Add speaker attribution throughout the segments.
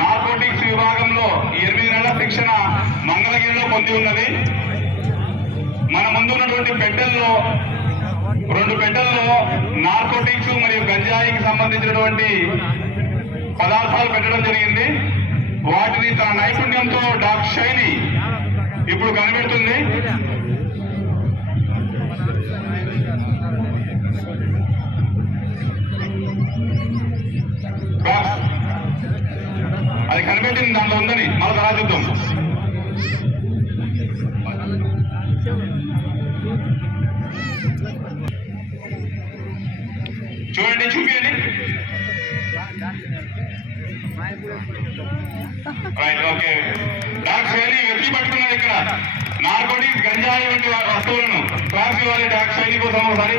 Speaker 1: Narcotics విభాగంలో ఎనిమిది నెలల శిక్షణ మంగళగిరిలో పొంది ఉన్నది. మన ముందు ఉన్నటువంటి పెట్టెల్లో రెండు పెట్టెల్లో నార్కోటిక్స్ మరియు గంజాయికి సంబంధించినటువంటి పదార్థాలు పెట్టడం జరిగింది. వాటిని తన నైపుణ్యంతో డాక్టర్ శైలి ఇప్పుడు కనిపెడుతుంది. అది కనిపెట్టింది దాంట్లో ఉందని. మళ్ళీ తర్వాత చూద్దాం. చూడండి చూపించండి రైట్ ఓకే డాక్టర్ శైలి వెతికి పట్టుకున్నారు ఇక్కడ. నార్కోటిక్స్ గంజాయి వంటి వస్తువులను. క్లాస్ ఇవ్వాలి డాక్టర్ శైలి కోసం ఒకసారి.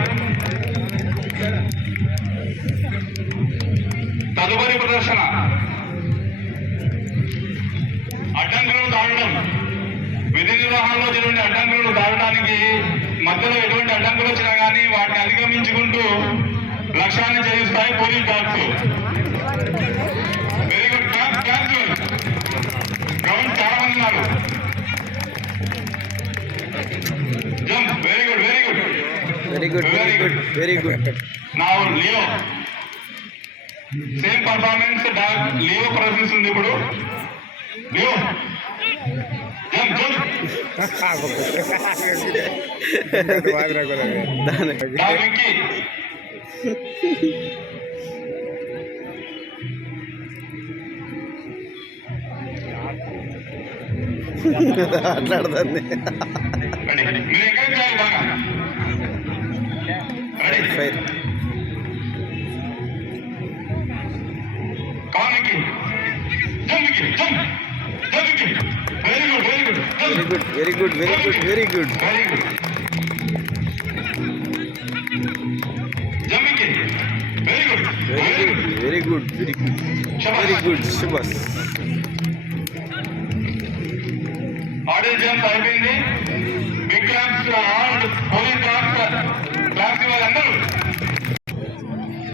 Speaker 1: తదుపరి ప్రదర్శన. జరిగిన అడ్డంకులను దాటడానికి మధ్యలో ఎటువంటి అడ్డంకులు వచ్చినా కానీ వాటిని అధిగమించుకుంటూ లక్ష్యాన్ని ఛేదిస్తాయి police dogs very good ground చాలా మంది ఉన్నారు. Jump very good very good
Speaker 2: very good very good very good
Speaker 1: నా లియో సేమ్ పర్ఫార్మెన్స్ లియో ప్రదర్శిస్తుంది ఇప్పుడు. లియో రెడీ
Speaker 2: ఫైర్
Speaker 1: కానికి జంప్కి jump జంప్కి very good very good jump
Speaker 2: very good very good very good very good
Speaker 1: very good జంప్కి very good
Speaker 2: very good very good very good very good Subhash
Speaker 1: audience jump అయిపోయింది big claps